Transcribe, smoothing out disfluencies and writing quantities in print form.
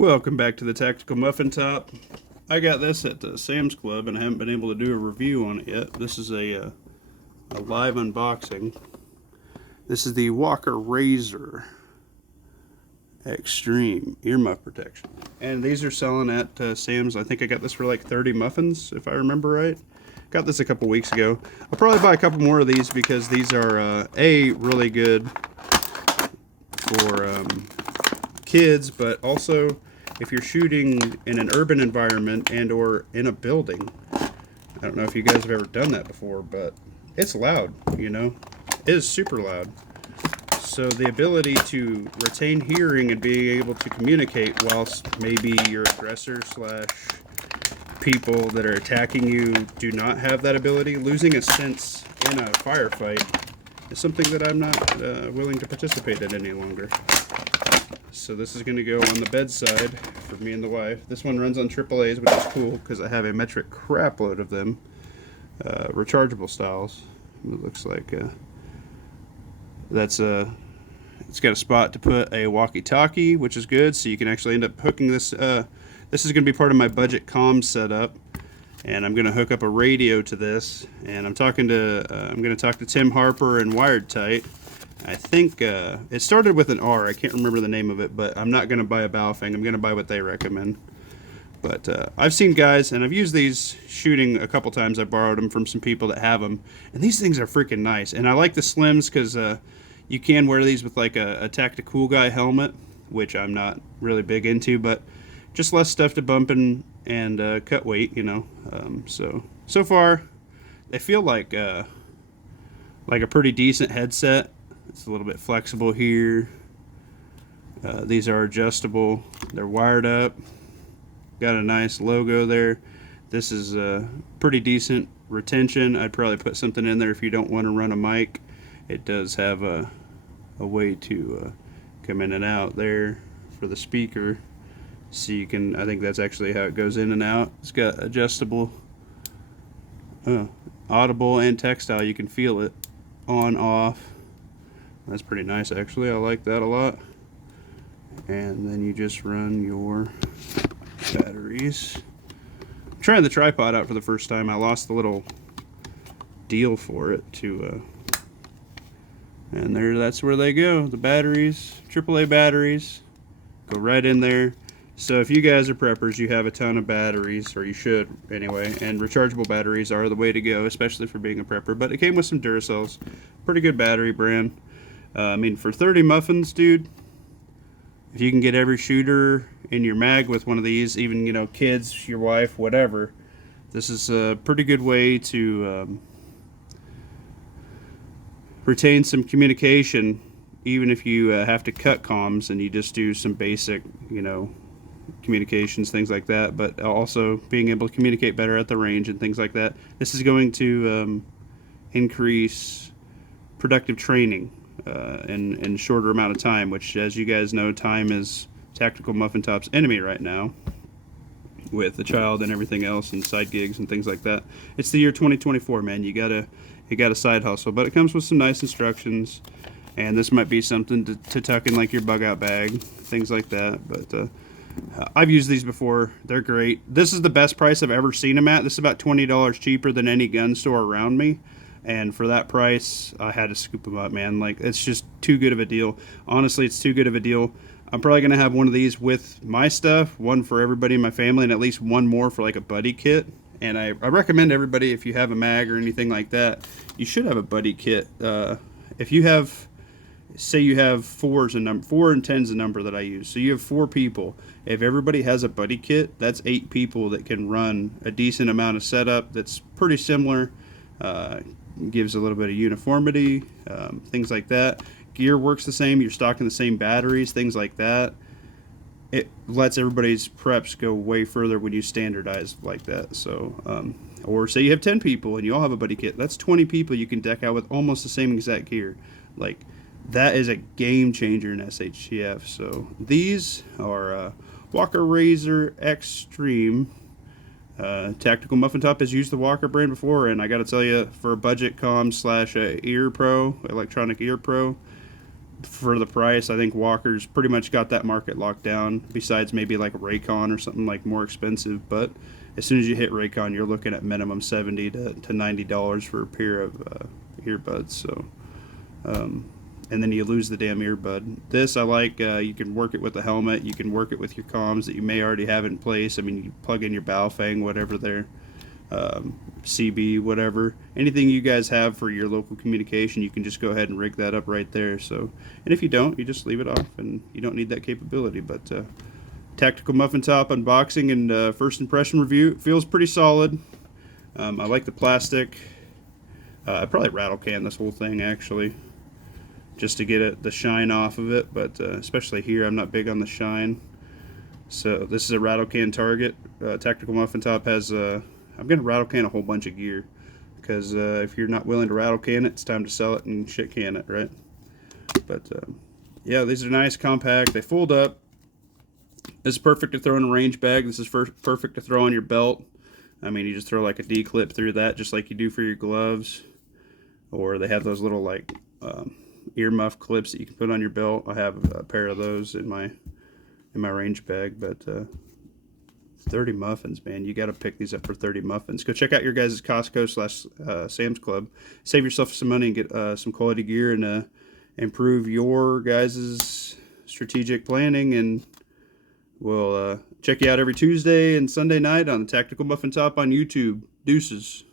Welcome back to the Tactical Muffin Top. I got this at the Sam's Club and I haven't been able to do a review on it yet. This is a live unboxing. This is the Walker Razor Extreme earmuff protection. And these are selling at Sam's. I think I got this for like 30 muffins, if I remember right. Got this a couple weeks ago. I'll probably buy a couple more of these because these are really good for kids, but also if you're shooting in an urban environment and or in a building. I don't know if you guys have ever done that before, but it's loud, you know. It is super loud. So the ability to retain hearing and being able to communicate whilst maybe your aggressor slash people that are attacking you do not have that ability, losing a sense in a firefight is something that I'm not willing to participate in any longer. So this is going to go on the bedside for me and the wife. This one runs on AAA's, which is cool because I have a metric crapload of them. Rechargeable styles. It looks like it's got a spot to put a walkie-talkie, which is good. So you can actually end up hooking this. This is going to be part of my budget comms setup, and I'm going to hook up a radio to this. And I'm going to talk to Tim Harper and Wired Tight. I think it started with an R. I can't remember the name of it, but I'm not going to buy a Baofeng. I'm going to buy what they recommend. But I've seen guys, and I've used these shooting a couple times. I borrowed them from some people that have them, and these things are freaking nice. And I like the Slims because you can wear these with like a Tactical Guy helmet, which I'm not really big into, but just less stuff to bump and cut weight, you know. So far, they feel like a pretty decent headset. It's a little bit flexible here. These are adjustable. They're wired up. Got a nice logo there. This is pretty decent retention. I'd probably put something in there if you don't want to run a mic. It does have a way to come in and out there for the speaker. So you can, I think that's actually how it goes in and out. It's got adjustable, audible and textile. You can feel it on, off. That's pretty nice actually. I like that a lot. And then you just run your batteries. I'm trying the tripod out for the first time. I lost the little deal for it and that's where they go. The batteries, AAA batteries, go right in there. So if you guys are preppers, you have a ton of batteries, or you should anyway, and rechargeable batteries are the way to go, especially for being a prepper. But it came with some Duracells. Pretty good battery brand. I mean, for 30 muffins, dude, if you can get every shooter in your mag with one of these, even, you know, kids, your wife, whatever, this is a pretty good way to retain some communication, even if you have to cut comms and you just do some basic, you know, communications, things like that, but also being able to communicate better at the range and things like that. This is going to increase productive training in a shorter amount of time, which, as you guys know, time is Tactical Muffin Top's enemy right now with the child and everything else and side gigs and things like that. It's the year 2024, man. You gotta side hustle, but it comes with some nice instructions, and this might be something to tuck in like your bug out bag, things like that. But I've used these before. They're great. This is the best price I've ever seen them at. This is about $20 cheaper than any gun store around me. And for that price, I had to scoop them up, man. Like, it's just too good of a deal. Honestly, it's too good of a deal. I'm probably going to have one of these with my stuff, one for everybody in my family, and at least one more for like a buddy kit. And I recommend everybody, if you have a mag or anything like that, you should have a buddy kit. If you have, say you have 4 and 10 is the number that I use. So you have 4 people. If everybody has a buddy kit, that's 8 people that can run a decent amount of setup that's pretty similar. Gives a little bit of uniformity, things like that. Gear works the same. You're stocking the same batteries, things like that. It lets everybody's preps go way further when you standardize like that. So, or say you have 10 people and you all have a buddy kit. That's 20 people you can deck out with almost the same exact gear. Like, that is a game changer in SHTF. So these are Walker Razor Extreme. Tactical Muffin Top has used the Walker brand before, and I got to tell you, for a budget comm slash ear pro, electronic ear pro, for the price. I think Walker's pretty much got that market locked down, besides maybe like Raycon or something like more expensive. But as soon as you hit Raycon, you're looking at minimum $70 to $90 for a pair of earbuds. So and then you lose the damn earbud. This I like. You can work it with the helmet. You can work it with your comms that you may already have in place. I mean, you plug in your Baofeng, whatever their CB, whatever. Anything you guys have for your local communication, you can just go ahead and rig that up right there. So, and if you don't, you just leave it off, and you don't need that capability. But Tactical Muffin Top unboxing and first impression review feels pretty solid. I like the plastic. I'd probably rattle can this whole thing actually, just to get the shine off of it, but especially here I'm not big on the shine. So this is a rattle can target. Tactical Muffin Top has I'm gonna rattle can a whole bunch of gear, because if you're not willing to rattle can it, it's time to sell it and shit can it, right? But yeah, these are nice, compact, they fold up. This is perfect to throw in a range bag. This is perfect to throw on your belt. I mean, you just throw like a D-clip through that, just like you do for your gloves. Or they have those little like ear muff clips that you can put on your belt. I have a pair of those in my range bag. But 30 muffins, man, you got to pick these up for 30 muffins. Go check out your guys' Costco / Sam's Club. Save yourself some money and get some quality gear, and improve your guys' strategic planning. And we'll check you out every Tuesday and Sunday night on the Tactical Muffin Top on YouTube. Deuces.